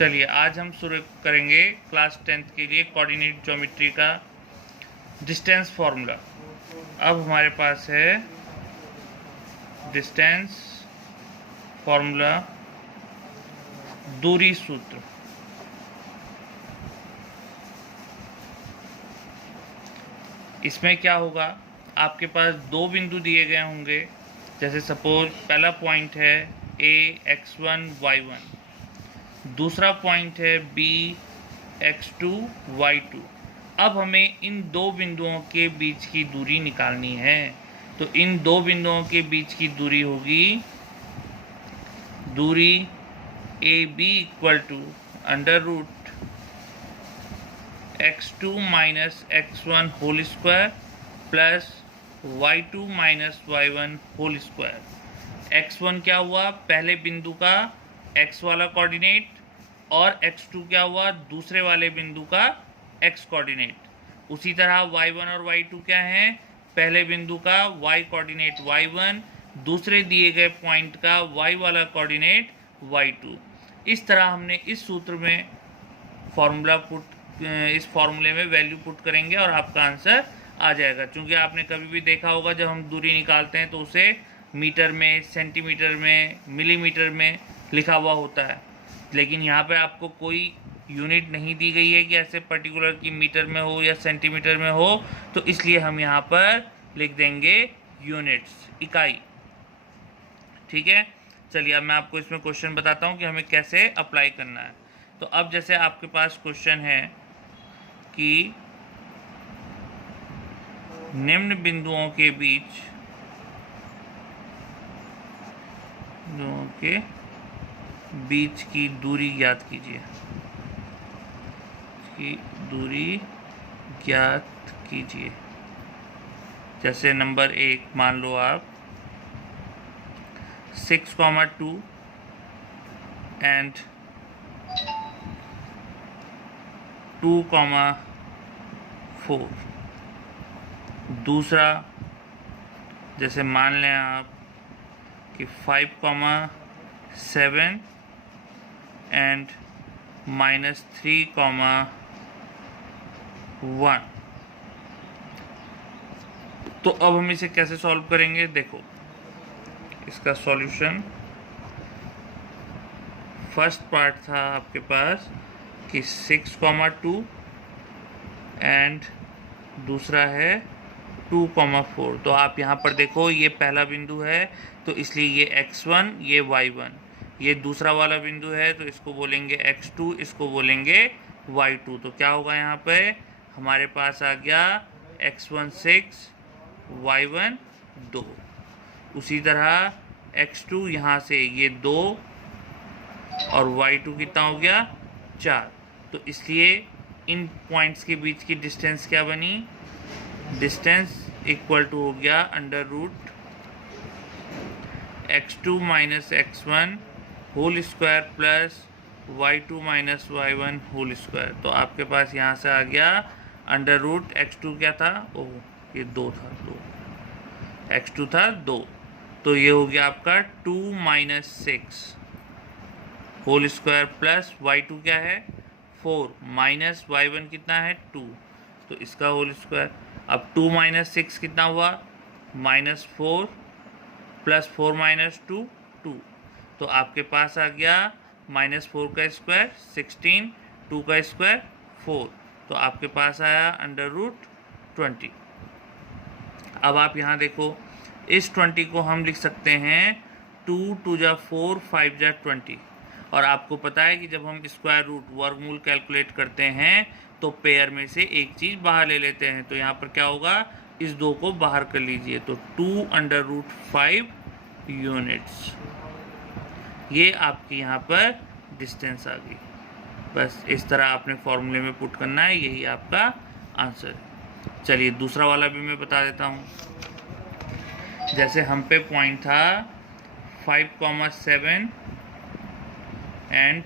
चलिए आज हम शुरू करेंगे क्लास 10th के लिए कोऑर्डिनेट ज्योमेट्री का डिस्टेंस फॉर्मूला। अब हमारे पास है डिस्टेंस फॉर्मूला, दूरी सूत्र। इसमें क्या होगा, आपके पास दो बिंदु दिए गए होंगे। जैसे सपोज पहला पॉइंट है a x1 y1, दूसरा पॉइंट है b x2 y2। अब हमें इन दो बिंदुओं के बीच की दूरी निकालनी है। तो इन दो बिंदुओं के बीच की दूरी होगी दूरी AB equal to under root x2 minus x1 whole square plus y2 minus y1 whole square. x1 क्या हुआ, पहले बिंदु का x वाला कोऑर्डिनेट, और x2 क्या हुआ, दूसरे वाले बिंदु का x कोऑर्डिनेट। उसी तरह y1 और y2 क्या हैं, पहले बिंदु का y कोऑर्डिनेट y1, दूसरे दिए गए पॉइंट का y वाला कोऑर्डिनेट y2। इस तरह हमने इस सूत्र में इस फॉर्मूले में वैल्यू पुट करेंगे और आपका आंसर आ जाएगा। क्योंकि आपने कभी भी देखा होगा जब हम दूरी निकालते हैं तो उसे मीटर में, सेंटीमीटर में, मिलीमीटर में लिखा हुआ होता है, लेकिन यहाँ पर आपको कोई यूनिट नहीं दी गई है कि ऐसे पर्टिकुलर की मीटर में हो या सेंटीमीटर में हो, तो इसलिए हम यहाँ पर लिख देंगे यूनिट्स, इकाई। ठीक है, चलिए अब मैं आपको इसमें क्वेश्चन बताता हूँ कि हमें कैसे अप्लाई करना है। तो अब जैसे आपके पास क्वेश्चन है कि निम्न बिंदुओं के बीच की दूरी ज्ञात कीजिए, जैसे नंबर 1 मान लो आप 6,2 एंड 2,4। दूसरा जैसे मान लें आप कि 5,7 एंड -3,1। तो अब हम इसे कैसे सॉल्व करेंगे, देखो इसका सॉल्यूशन, फर्स्ट पार्ट था आपके पास कि 6,2 एंड दूसरा है 2,4। तो आप यहाँ पर देखो ये पहला बिंदु है तो इसलिए ये x1, ये y1। ये दूसरा वाला बिंदु है तो इसको बोलेंगे x2, इसको बोलेंगे y2। तो क्या होगा, यहाँ पे हमारे पास आ गया x1 6, y1 2। उसी तरह x2 यहाँ से ये 2 और y2 कितना हो गया 4। तो इसलिए इन पॉइंट्स के बीच की डिस्टेंस क्या बनी, डिस्टेंस इक्वल टू हो गया under root x2 minus x1 whole square plus y2 minus y1 whole square. तो आपके पास यहाँ से आ गया अंडर रूट x2 क्या था, ओह ये 2 था, 2 x2 था 2। तो ये हो गया आपका 2 minus 6 whole square plus y2 क्या है 4 माइनस y1 कितना है 2, तो इसका होल स्क्वायर। अब 2 माइनस 6 कितना हुआ, -4 प्लस 4 माइनस 2 2। तो आपके पास आ गया -4 का स्क्वायर 16, 2 का स्क्वायर 4। तो आपके पास आया अंडर रूट 20। अब आप यहाँ देखो इस 20 को हम लिख सकते हैं 2 2 जा 4, 5 जा 20। और आपको पता है कि जब हम स्क्वायर रूट वर्गमूल कैलकुलेट करते हैं तो पेयर में से एक चीज़ बाहर ले लेते हैं। तो यहाँ पर क्या होगा, इस 2 को बाहर कर लीजिए, तो 2 अंडर रूट 5 यूनिट्स। ये आपकी यहाँ पर डिस्टेंस आ गई। बस इस तरह आपने फॉर्मूले में पुट करना है, यही आपका आंसर है। चलिए दूसरा वाला भी मैं बता देता हूँ। जैसे हम पे पॉइंट था 5,7 एंड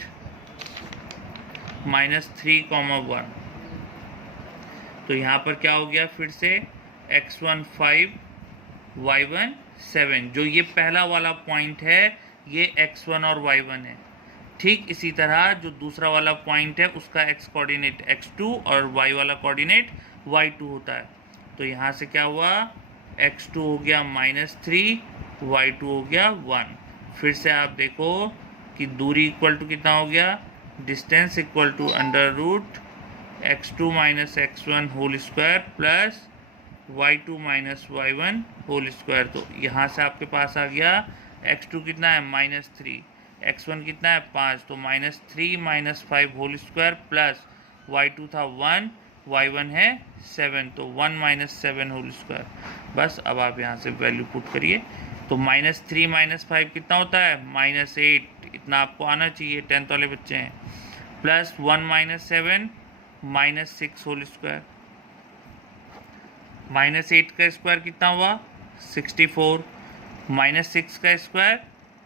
-3,1। तो यहाँ पर क्या हो गया, फिर से x1 5, y1 7। जो ये पहला वाला पॉइंट है ये x1 और y1 है। ठीक इसी तरह जो दूसरा वाला पॉइंट है उसका x कोऑर्डिनेट x2 और y वाला कोऑर्डिनेट y2 होता है। तो यहाँ से क्या हुआ, x2 हो गया -3, y2 हो गया 1। फिर से आप देखो कि दूरी इक्वल टू कितना हो गया, distance equal to under root x2 minus x1 whole square plus y2 minus y1 whole square. तो यहाँ से आपके पास आ गया x2 कितना है -3, x1 कितना है 5, तो -3 minus 5 whole square plus y2 था 1, y1 है 7, तो 1 माइनस 7 होल स्क्वायर। बस अब आप यहाँ से वैल्यू पुट करिए। तो -3 माइनस 5 कितना होता है, -8, इतना आपको आना चाहिए, 10th वाले बच्चे हैं, प्लस 1 माइनस 7 -6 होल स्क्वायर। -8 का स्क्वायर कितना हुआ 64, -6 का स्क्वायर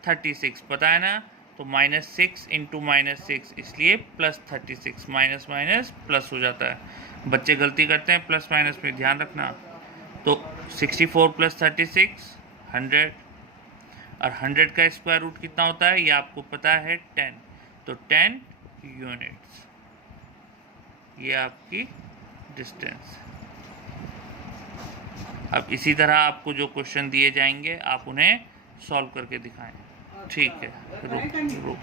36, पता है ना। तो -6 इंटू -6 इसलिए +36, माइनस माइनस प्लस हो जाता है। बच्चे गलती करते हैं प्लस माइनस में, ध्यान रखना। तो 64 + 36 100, और 100 का स्क्वायर रूट कितना होता है ये आपको पता है 10, तो 10 यूनिट्स, ये आपकी डिस्टेंस। अब इसी तरह आपको जो क्वेश्चन दिए जाएंगे आप उन्हें सॉल्व करके दिखाएं। ठीक है, रुक।